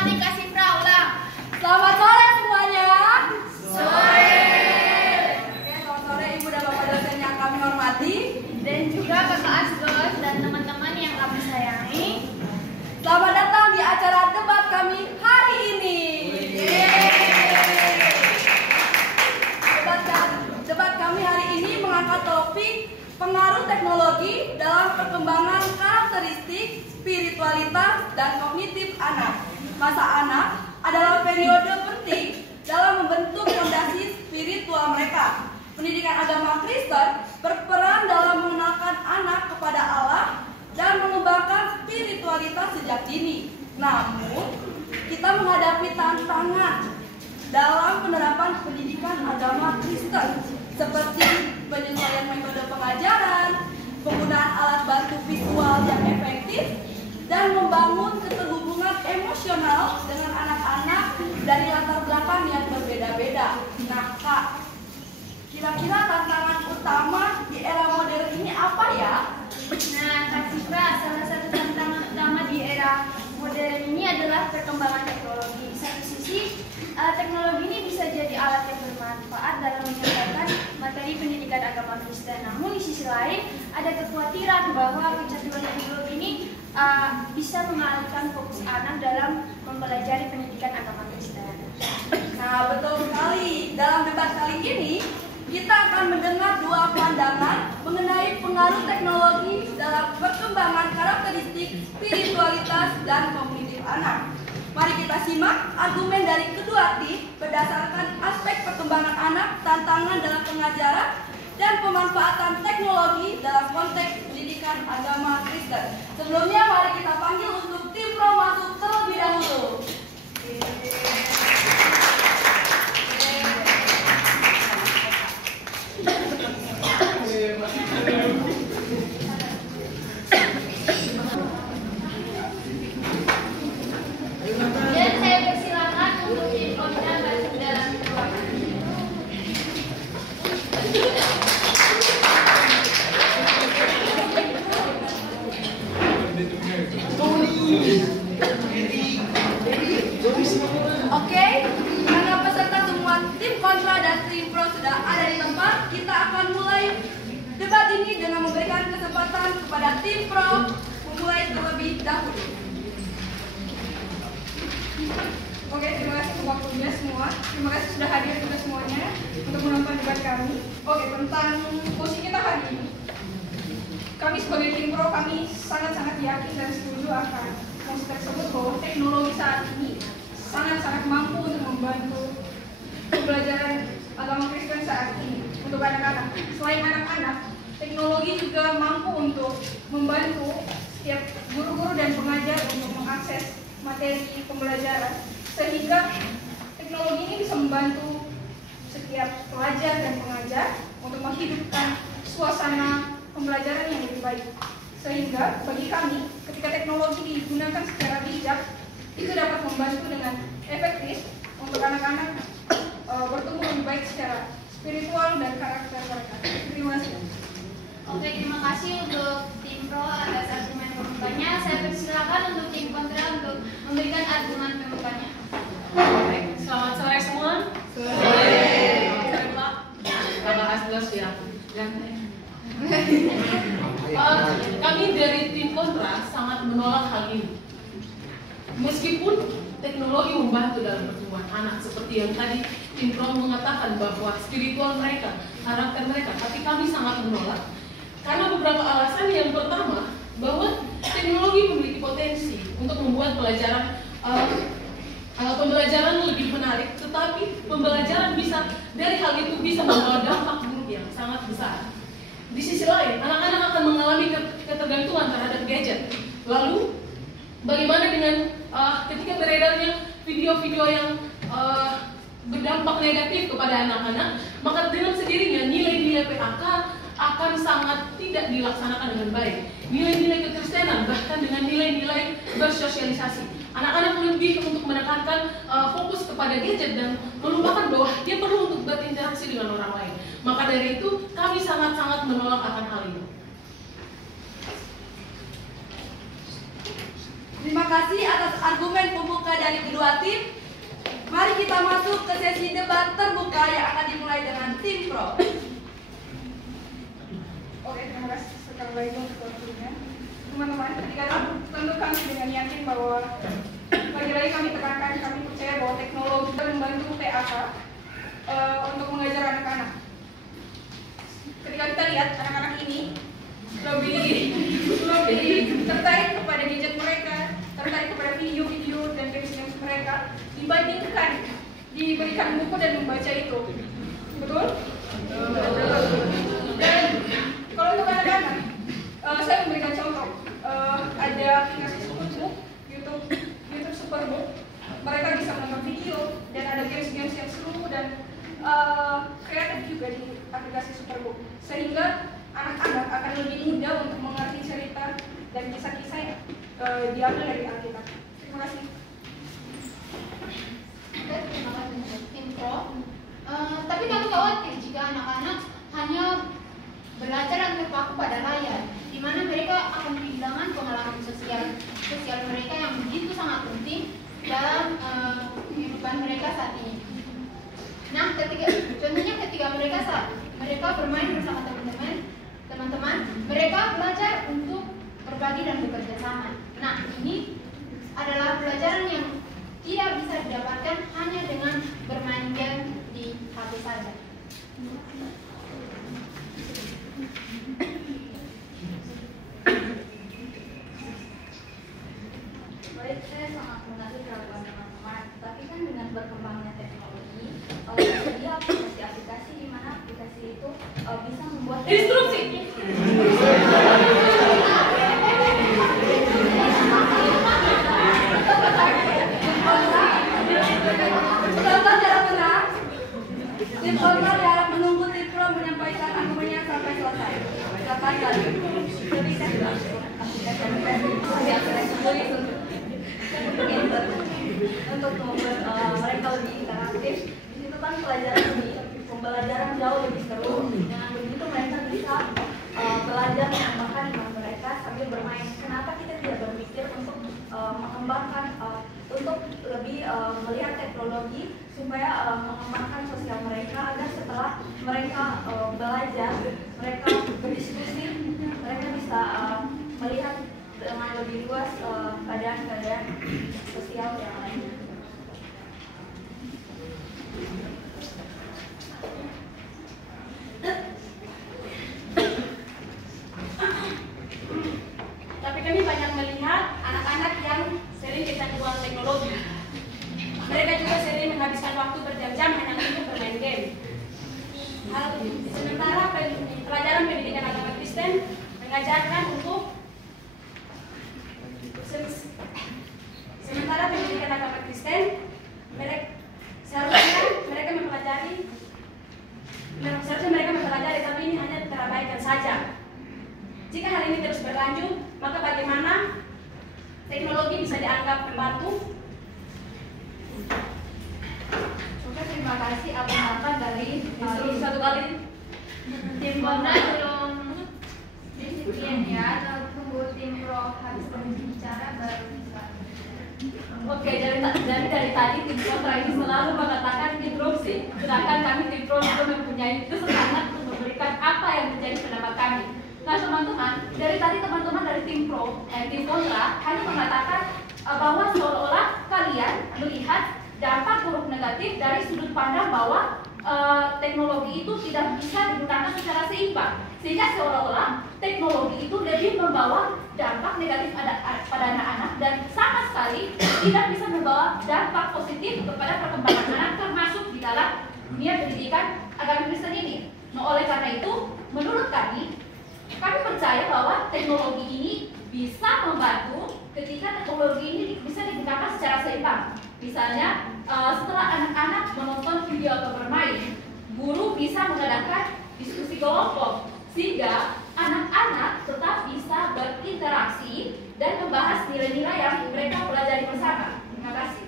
adik kasih praulah. Selamat sore semuanya. Sore. Oke, selamat sore Ibu dan Bapak dosen yang kami hormati, Dan juga Kakak Asgos dan teman-teman yang kami sayangi. selamat datang di acara debat kami hari ini. Debat kami hari ini mengangkat topik pengaruh teknologi dalam perkembangan karakteristik, spiritualitas, dan kognitif anak. Masa anak adalah periode penting dalam membentuk fondasi spiritual mereka. Pendidikan agama Kristen berperan dalam mengenalkan anak kepada Allah dan mengembangkan spiritualitas sejak dini. Namun, kita menghadapi tantangan dalam penerapan pendidikan agama Kristen, seperti penyesuaian metode pengajaran, penggunaan alat bantu visual yang efektif, dan membangun keterhubungan emosional dengan anak-anak dari latar belakang yang berbeda-beda. Nah, Kak, kira-kira tantangan utama di era modern ini apa ya? Nah, Kak Sifra, salah satu tantangan utama di era modern ini adalah perkembangan teknologi. Di satu sisi, teknologi ini bisa jadi alat yang bermanfaat dalam menyampaikan materi pendidikan agama Kristen. Namun di sisi lain, ada kekhawatiran bahwa kecanggihan teknologi ini bisa mengalihkan fokus anak dalam mempelajari pendidikan agama Kristen. Nah, betul sekali. Dalam debat kali ini, kita akan mendengar dua pandangan mengenai pengaruh teknologi dalam perkembangan karakteristik, spiritualitas, dan kognitif anak. Mari kita simak argumen dari kedua tim berdasarkan aspek perkembangan anak, tantangan dalam pengajaran, dan pemanfaatan teknologi dalam konteks pendidikan agama Kristen. Sebelumnya, mari kita panggil untuk tim pro masuk terlebih dahulu. Dan saya persilakan untuk tim kontra masuk dalam ruangan. Oke, karena peserta semua tim kontra dan tim pro sudah ada di tempat, kita akan mulai debat ini dengan memberikan kesempatan kepada tim pro memulai terlebih dahulu. Oke, terima kasih untuk waktunya semua. Terima kasih sudah hadir juga semuanya untuk menonton debat kami. Oke, tentang posisi kita hari ini. Kami sebagai tim pro, kami sangat-sangat yakin dan setuju akan posisi tersebut bahwa teknologi saat ini sangat-sangat mampu untuk membantu pembelajaran agama Kristen saat ini untuk anak-anak. Selain anak-anak, teknologi juga mampu untuk membantu setiap guru-guru dan pengajar untuk mengakses materi pembelajaran, sehingga teknologi ini bisa membantu setiap pelajar dan pengajar untuk menghidupkan suasana pembelajaran yang lebih baik. Sehingga bagi kami, ketika teknologi digunakan secara bijak, itu dapat membantu dengan efektif untuk anak-anak bertumbuh lebih baik secara spiritual dan karakter mereka. Terima kasih. Oke, terima kasih untuk tim pro atas argumen pembukanya. Saya persilakan untuk tim kontra untuk memberikan argumen pembukanya. Baik, selamat sore semua. Sore Pak. Kakak Asgos ya. Kami dari tim kontra sangat menolak hal ini. Meskipun teknologi membantu dalam pertumbuhan anak, seperti yang tadi tim pro mengatakan bahwa spiritual mereka, karakter mereka, tapi kami sangat menolak karena beberapa alasan. Yang pertama, bahwa teknologi memiliki potensi untuk membuat pembelajaran lebih menarik, tetapi pembelajaran dari hal itu bisa membawa dampak buruk yang sangat besar. Di sisi lain, anak-anak akan mengalami ketergantungan terhadap gadget. Lalu, bagaimana dengan ketika beredarnya video-video yang berdampak negatif kepada anak-anak, maka dengan sendirinya nilai-nilai PAK akan sangat tidak dilaksanakan dengan baik. Nilai-nilai kekristenan, bahkan dengan nilai-nilai bersosialisasi. Anak-anak lebih untuk menekankan fokus kepada gadget dan melupakan bahwa dia perlu untuk berinteraksi dengan orang lain. Maka dari itu, kami sangat-sangat menolak akan hal ini. Terima kasih atas argumen pembuka dari kedua berdua tim. Mari kita masuk ke sesi debat terbuka yang akan dimulai dengan tim pro. Oke, terima kasih sekali lagi untuk waktunya. Teman-teman, tentu kami dengan yakin bahwa lagi-lagi kami tekankan, kami percaya bahwa teknologi dapat membantu PAK untuk mengajar anak-anak. Ketika kita lihat anak-anak ini lebih tertarik kepada gadget mereka, tertarik kepada video-video dan games-games mereka dibandingkan diberikan buku dan membaca itu. Betul? Dan kalau untuk anak-anak, saya memberikan contoh. Ada aplikasi Superbook, YouTube Superbook. Mereka bisa menonton video dan ada games-games yang seru dan kreatif juga di aplikasi Superbook. Sehingga anak-anak akan lebih mudah untuk mengerti cerita dan kisah-kisah yang diambil dari Alkitab. Terima kasih. Oke, terima kasih untuk tim pro. Tapi kami khawatir jika anak-anak hanya belajar dan terpaku pada layar, di mana mereka akan kehilangan pengalaman sosial mereka yang begitu sangat penting dalam kehidupan mereka saat ini. Nah, contohnya ketika mereka bermain bersama teman-teman, mereka belajar untuk berbagi dan bekerja sama. Nah, ini adalah pelajaran yang tidak bisa didapatkan hanya dengan bermain game di HP saja. Baik, saya sangat mengerti keraguan teman-teman. Tapi kan dengan berkembangnya teknologi, dia aplikasi-aplikasi di mana aplikasi itu bisa membuat Instruksi. Tim kontra diharap menunggu tim pro menyampaikan argumennya sampai selesai. Silakan kali. untuk membuat mereka lebih interaktif. Di situ kan pembelajaran jauh lebih seru. Dengan begitu mereka bisa belajar menambahkan iman mereka sambil bermain. Kenapa kita tidak berpikir untuk mengembangkan untuk lebih melihat teknologi supaya mengembangkan sosial mereka agar setelah mereka belajar, mereka berdiskusi, mereka bisa melihat dengan lebih luas keadaan-keadaan sosial yang lainnya. Tapi kami banyak melihat anak-anak yang sering kecanduan teknologi. Mereka juga sering menghabiskan waktu berjam-jam hanya untuk bermain game. Sementara pelajaran pendidikan agama Kristen mengajarkan untuk seharusnya mereka mempelajari, tapi ini hanya terabaikan saja. Jika hal ini terus berlanjut, maka bagaimana teknologi bisa dianggap pembantu? Oke, terima kasih apa dari Satu kali. tim Bona belum disiplin ya, atau tunggu tim pro habis berbicara baru bisa. Oke, dari tadi tim kontra ini selalu mengatakan interupsi, sedangkan kami tim pro juga mempunyai kesepakat untuk memberikan apa yang menjadi pendapat kami. Nah teman-teman, dari tadi teman-teman dari tim kontra hanya mengatakan bahwa seolah-olah kalian melihat dampak buruk negatif dari sudut pandang bahwa teknologi itu tidak bisa digunakan secara seimbang, sehingga seolah-olah teknologi itu lebih membawa dampak negatif pada anak-anak dan sama sekali tidak bisa membawa dampak positif kepada perkembangan anak, termasuk di dalam dunia pendidikan agama Kristen ini. Nah, oleh karena itu, menurut kami percaya bahwa teknologi ini bisa membantu ketika teknologi ini bisa digunakan secara seimbang. Misalnya, setelah anak-anak menonton video atau bermain, guru bisa mengadakan diskusi kelompok sehingga anak-anak tetap bisa berinteraksi dan membahas nilai-nilai yang mereka pelajari bersama. Terima kasih.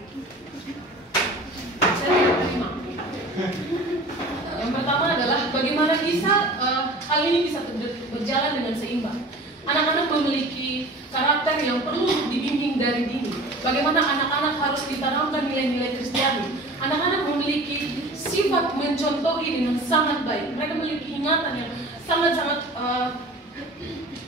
Saya tidak terima. Yang pertama adalah bagaimana bisa hal ini bisa berjalan dengan seimbang. Anak-anak memiliki karakter yang perlu dibimbing dari dini. Bagaimana anak-anak harus ditanamkan nilai-nilai Kristiani. Anak-anak memiliki sifat mencontohi dengan sangat baik. Mereka memiliki ingatan yang sangat-sangat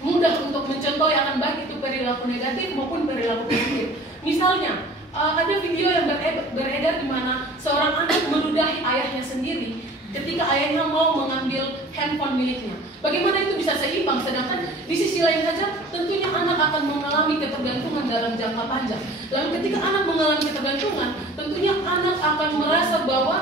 mudah untuk mencontohi, akan baik itu perilaku negatif maupun perilaku positif. Misalnya, ada video yang beredar di mana seorang anak meludahi ayahnya sendiri ketika ayahnya mau mengambil handphone miliknya. Bagaimana itu bisa seimbang? Sedangkan di sisi lain saja tentunya anak akan mengalami ketergantungan dalam jangka panjang. Lalu ketika anak mengalami ketergantungan, tentunya anak akan merasa bahwa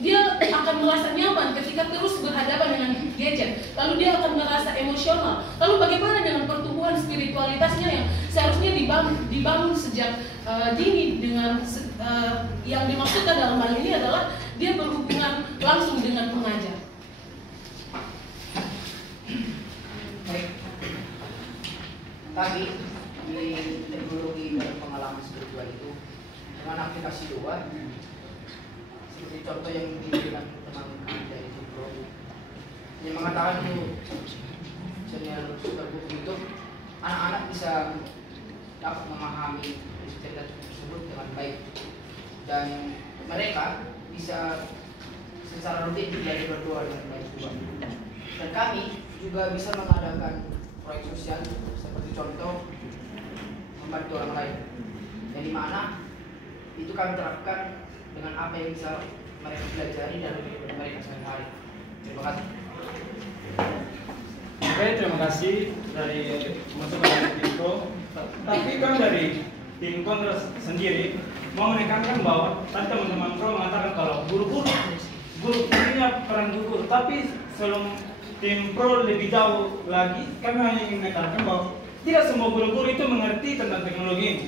dia akan merasa nyaman ketika terus berhadapan dengan gadget. Lalu dia akan merasa emosional. Lalu bagaimana dengan pertumbuhan spiritualitasnya yang seharusnya dibangun sejak dini dengan yang dimaksudkan dalam hal ini adalah dia berhubungan langsung dengan pengajar. Baik. Tadi di teknologi dan pengalaman spiritual itu dengan aplikasi dua, seperti contoh yang diberikan teman kami dari Cipro yang mengatakan itu channel Superbook itu anak-anak bisa dapat memahami cerita tersebut dengan baik dan mereka bisa secara rutin belajar berdoa dengan baik juga. Dan kami juga bisa mengadakan proyek sosial seperti contoh membantu orang lain, yang dimana itu kami terapkan dengan apa yang bisa mereka pelajari dan mereka sehari-hari. Terima kasih. Oke, terima kasih dari teman-teman dari Timko. Tapi kan dari tim Kontras sendiri mau menekankan bahwa tadi teman-teman Pro mengatakan kalau guru punya peran guru, tapi sebelum tim Pro lebih jauh lagi, kami hanya ingin menekankan bahwa tidak semua guru-guru itu mengerti tentang teknologi ini.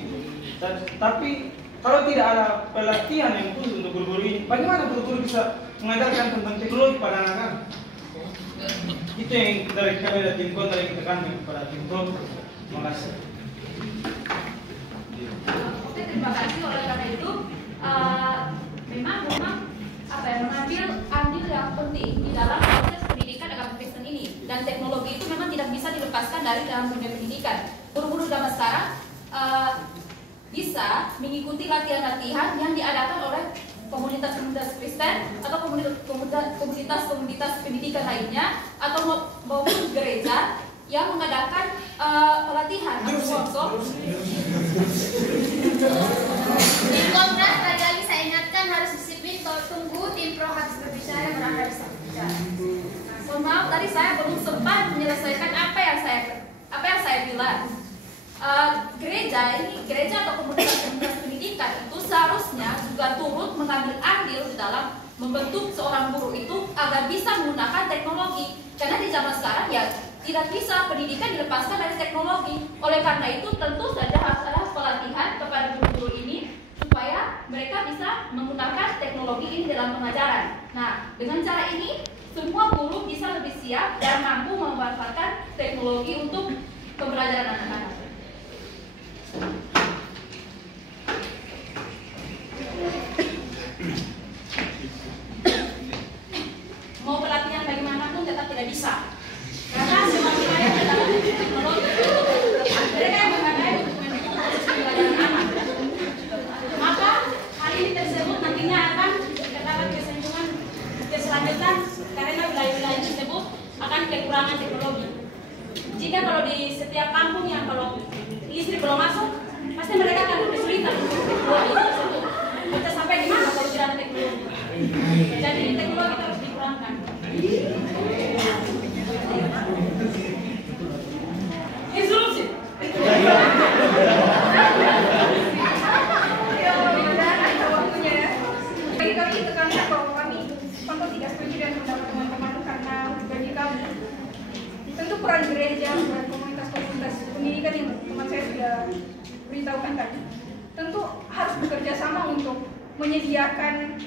Tapi kalau tidak ada pelatihan yang khusus untuk guru-guru ini, bagaimana guru-guru bisa mengajarkan tentang teknologi pada anak-anak? Itu yang dari kami dari tim Kontra yang kita tekankan kepada tim Pro. Terima kasih. Oke, terima kasih. Oleh karena itu, memang mengambil andil yang penting di dalam proses pendidikan agama Kristen ini, dan teknologi itu memang tidak bisa dilepaskan dari dalam dunia pendidikan. Guru-guru zaman sekarang bisa mengikuti latihan-latihan yang diadakan oleh komunitas-komunitas Kristen atau komunitas-komunitas pendidikan lainnya atau maupun gereja yang mengadakan pelatihan atau workshop. Tim Kontras, lagi-lagi saya ingatkan harus disiplin. Tunggu tim Pro harus berbicara, mereka bisa berbicara. Mohon maaf, tadi saya belum sempat menyelesaikan apa yang saya bilang. Gereja atau komunitas pendidikan itu seharusnya juga turut mengambil andil di dalam membentuk seorang guru itu agar bisa menggunakan teknologi. Karena di zaman sekarang ya tidak bisa pendidikan dilepaskan dari teknologi. Oleh karena itu tentu saja harus ada pelatihan kepada guru-guru ini supaya mereka bisa menggunakan teknologi ini dalam pengajaran. Nah, dengan cara ini semua guru bisa lebih siap dan mampu memanfaatkan teknologi untuk pembelajaran anak-anak. Mau pelatihan bagaimanapun tetap tidak bisa, karena semakin banyak dalam teknologi mereka yang menggunakan untuk mendukung proses pembelajaran anak. Maka hal ini tersebut nantinya akan terdapat keselanjutan karena wilayah-wilayah tersebut akan kekurangan teknologi. Jika kalau di setiap kampung yang kalau listrik belum masuk, pasti mereka akan kesulitan untuk teknologi tersebut. Kita sampai di mana kalau tidak ada teknologi? Jadi teknologi harus dikurangkan. Instruksi. Bagi kami tekankan bahwa kami tentu tidak setuju dengan pendapat teman-teman karena bagi kami tentu peran gereja, peran komunitas-komunitas pendidikan yang teman saya sudah beritahukan tadi, tentu harus bekerja sama untuk menyediakan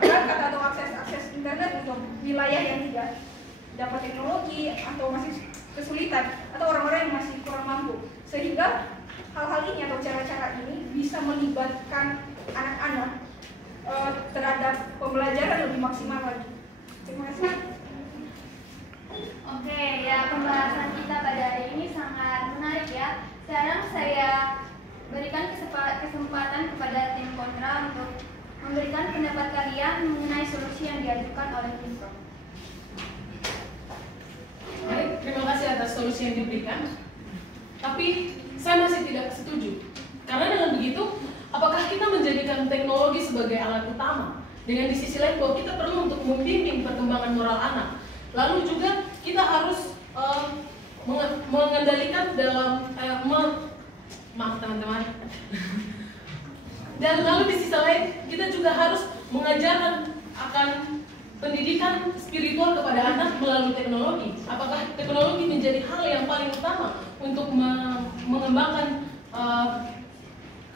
perangkat atau akses internet untuk wilayah yang tidak dapat teknologi atau masih kesulitan atau orang-orang yang masih kurang mampu, sehingga hal-hal ini atau cara-cara ini bisa melibatkan anak-anak terhadap pembelajaran lebih maksimal lagi. Terima kasih. Oke, ya pembahasan kita pada hari ini sangat menarik ya. Sekarang saya berikan kesempatan kepada tim Kontras memberikan pendapat kalian mengenai solusi yang diajukan oleh tim pro. Baik, terima kasih atas solusi yang diberikan. Tapi saya masih tidak setuju. Karena dengan begitu, apakah kita menjadikan teknologi sebagai alat utama? Dengan di sisi lain bahwa kita perlu untuk membimbing perkembangan moral anak. Lalu juga kita harus mengendalikan dalam maaf teman-teman. Dan lalu di sisi lain kita juga harus mengajarkan akan pendidikan spiritual kepada anak melalui teknologi. Apakah teknologi menjadi hal yang paling utama untuk mengembangkan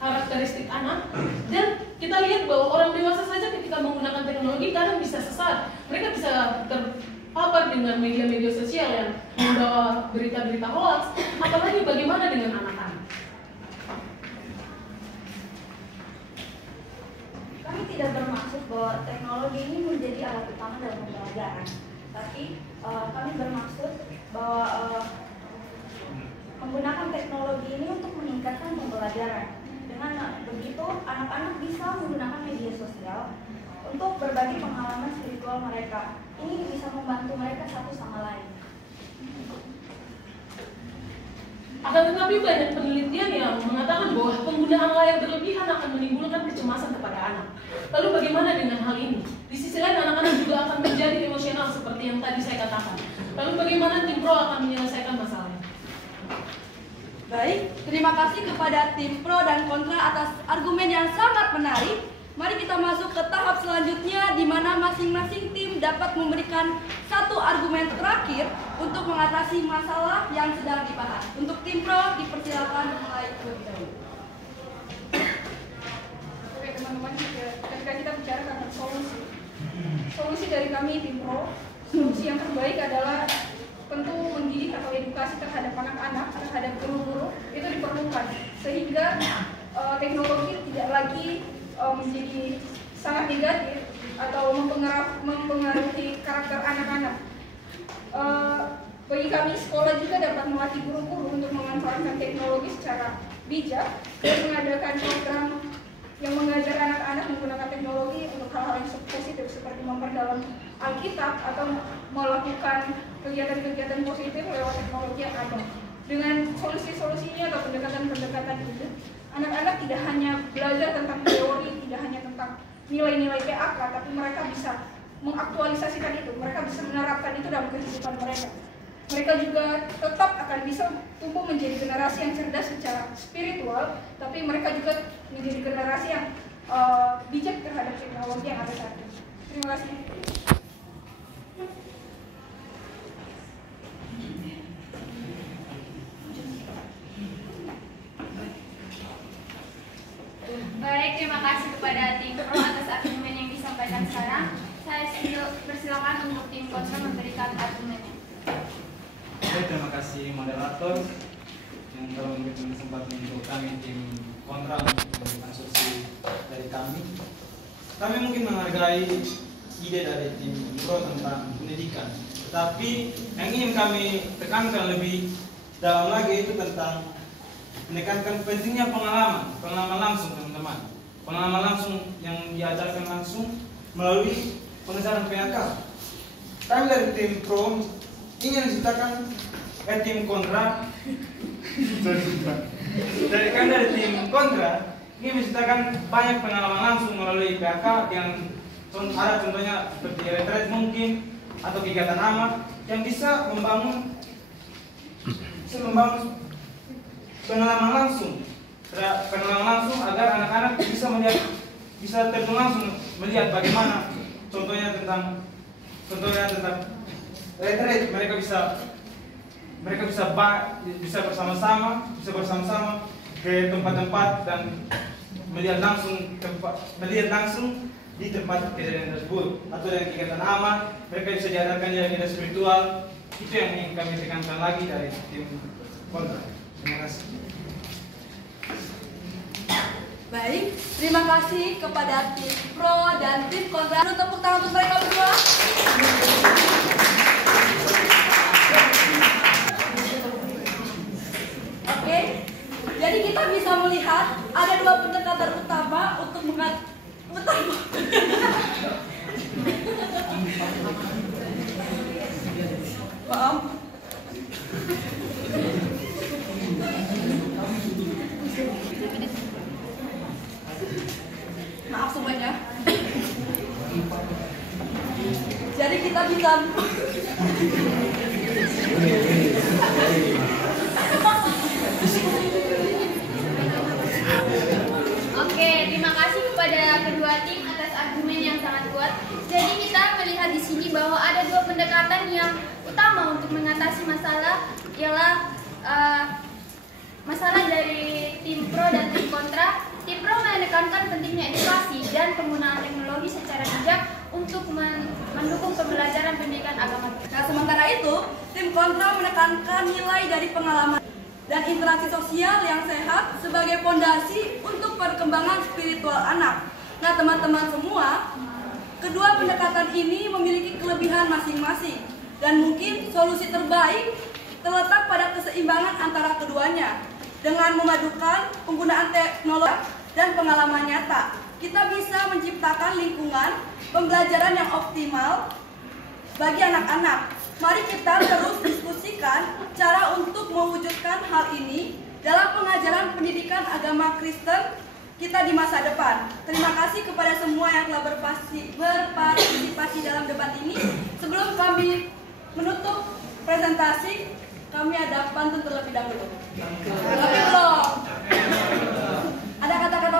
karakteristik anak? Dan kita lihat bahwa orang dewasa saja ketika menggunakan teknologi kadang bisa sesat. Mereka bisa terpapar dengan media-media sosial yang membawa berita-berita hoax. Apalagi bagaimana dengan anak-anak? Kami tidak bermaksud bahwa teknologi ini menjadi alat utama dalam pembelajaran, tapi kami bermaksud bahwa menggunakan teknologi ini untuk meningkatkan pembelajaran. Dengan begitu, anak-anak bisa menggunakan media sosial untuk berbagi pengalaman spiritual mereka. Ini bisa membantu mereka satu sama lain. Akan tetapi banyak penelitian yang mengatakan bahwa penggunaan layar berlebihan akan menimbulkan kecemasan kepada anak. Lalu bagaimana dengan hal ini? Di sisi lain anak-anak juga akan menjadi emosional seperti yang tadi saya katakan. Lalu bagaimana tim pro akan menyelesaikan masalahnya? Baik, terima kasih kepada tim pro dan kontra atas argumen yang sangat menarik. Mari kita masuk ke tahap selanjutnya di mana masing-masing tim dapat memberikan satu argumen terakhir untuk mengatasi masalah yang sedang dibahas. Untuk tim pro dipersilakan mulai terlebih dahulu. Oke teman-teman, ketika kita bicara tentang solusi dari kami tim pro, solusi yang terbaik adalah tentu mendidik atau edukasi terhadap anak-anak, terhadap guru-guru itu diperlukan sehingga teknologi tidak lagi menjadi sangat negatif atau mempengaruhi karakter anak-anak. Bagi kami sekolah juga dapat melatih guru-guru untuk memanfaatkan teknologi secara bijak dan mengadakan program yang mengajar anak-anak menggunakan teknologi untuk hal-hal yang positif seperti memperdalam Alkitab atau melakukan kegiatan-kegiatan positif lewat teknologi yang ada. Dengan solusi-solusinya atau pendekatan-pendekatan itu, anak-anak tidak hanya belajar tentang teori, tidak hanya tentang nilai-nilai PAK, tapi mereka bisa mengaktualisasikan itu, mereka bisa menerapkan itu dalam kehidupan mereka. Mereka juga tetap akan bisa tumbuh menjadi generasi yang cerdas secara spiritual, tapi mereka juga menjadi generasi yang bijak terhadap teknologi yang ada saat ini. Terima kasih. Baik, terima kasih kepada tim pro atas argumen yang disampaikan sekarang. Saya persilakan untuk tim kontra memberikan argumennya. Baik, terima kasih moderator yang telah memberikan kesempatan untuk kami tim kontra untuk memberikan solusi dari kami. Kami mungkin menghargai ide dari tim pro tentang pendidikan, tetapi yang ingin kami tekankan lebih dalam lagi itu tentang menekankan pentingnya pengalaman langsung teman-teman, pengalaman langsung yang diajarkan langsung melalui pengajaran PAK. Kami dari tim pro ingin menciptakan tim kontra. Dari kami dari tim kontra ingin menciptakan banyak pengalaman langsung melalui PAK yang ada contohnya seperti retret mungkin atau kegiatan amal yang bisa membangun pengalaman langsung agar anak-anak bisa terjun langsung melihat bagaimana contohnya tentang retret. Mereka bisa bersama-sama ke tempat-tempat dan melihat langsung di tempat kejadian tersebut, atau dari kegiatan amal mereka bisa diajarkan nilai-nilai spiritual. Itu yang ingin kami tekankan lagi dari tim kontra. Terima kasih. Baik, terima kasih kepada tim pro dan tim kontra. Tepuk tangan untuk mereka berdua. Oke, jadi kita bisa melihat ada dua pendekatan utama untuk Maaf. Maaf semuanya. Jadi kita bisa Oke, terima kasih kepada kedua tim atas argumen yang sangat kuat. Jadi kita melihat di sini bahwa ada dua pendekatan yang utama untuk mengatasi masalah, ialah masalah dari tim pro dan tim kontra. Tim pro menekankan pentingnya edukasi dan penggunaan teknologi secara bijak untuk mendukung pembelajaran pendidikan agama. Nah, sementara itu, tim kontra menekankan nilai dari pengalaman dan interaksi sosial yang sehat sebagai fondasi untuk perkembangan spiritual anak. Nah, teman-teman semua, kedua pendekatan ini memiliki kelebihan masing-masing dan mungkin solusi terbaik terletak pada keseimbangan antara keduanya. Dengan memadukan penggunaan teknologi dan pengalaman nyata, kita bisa menciptakan lingkungan pembelajaran yang optimal bagi anak-anak. Mari kita terus diskusikan cara untuk mewujudkan hal ini dalam pengajaran pendidikan agama Kristen kita di masa depan. Terima kasih kepada semua yang telah berpartisipasi dalam debat ini. Sebelum kami menutup presentasi, kami ada pantun terlebih dahulu. Tapi belum. Ada kata-kata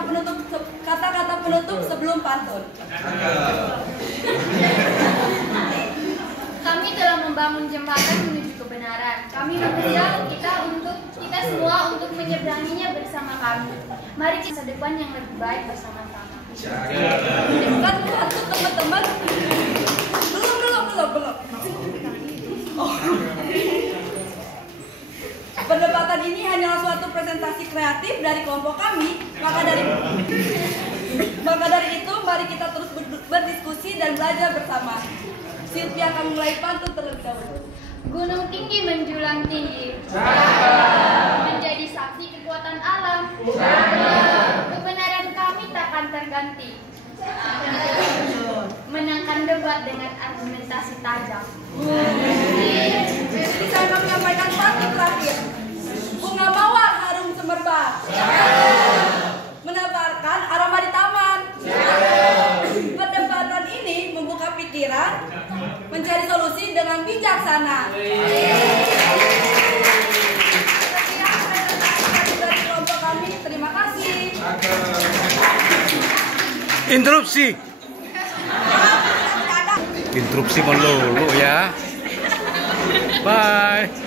penutup sebelum pantun. Kami telah membangun jembatan menuju kebenaran. Kami mengundang kita semua untuk menyeberanginya bersama kami. Mari kita masa depan yang lebih baik bersama-sama. Bukan pantun teman-teman. Belum. Oh. Perdebatan ini hanyalah suatu presentasi kreatif dari kelompok kami. Maka dari itu, mari kita terus berdiskusi dan belajar bersama. Silvia akan mulai pantun terlebih dahulu. Gunung tinggi menjulang tinggi, menjadi saksi kekuatan alam. Kebenaran kami takkan terganti. Menangkan debat dengan argumentasi tajam. Jadi saya akan menyampaikan pantun terakhir. Bunga mawar harum semerbak, menebarkan aroma di taman. Perdebatan ini membuka pikiran, mencari solusi dengan bijaksana. Sekian presentasi dari kelompok kami. Terima kasih. Interupsi melulu ya. Bye.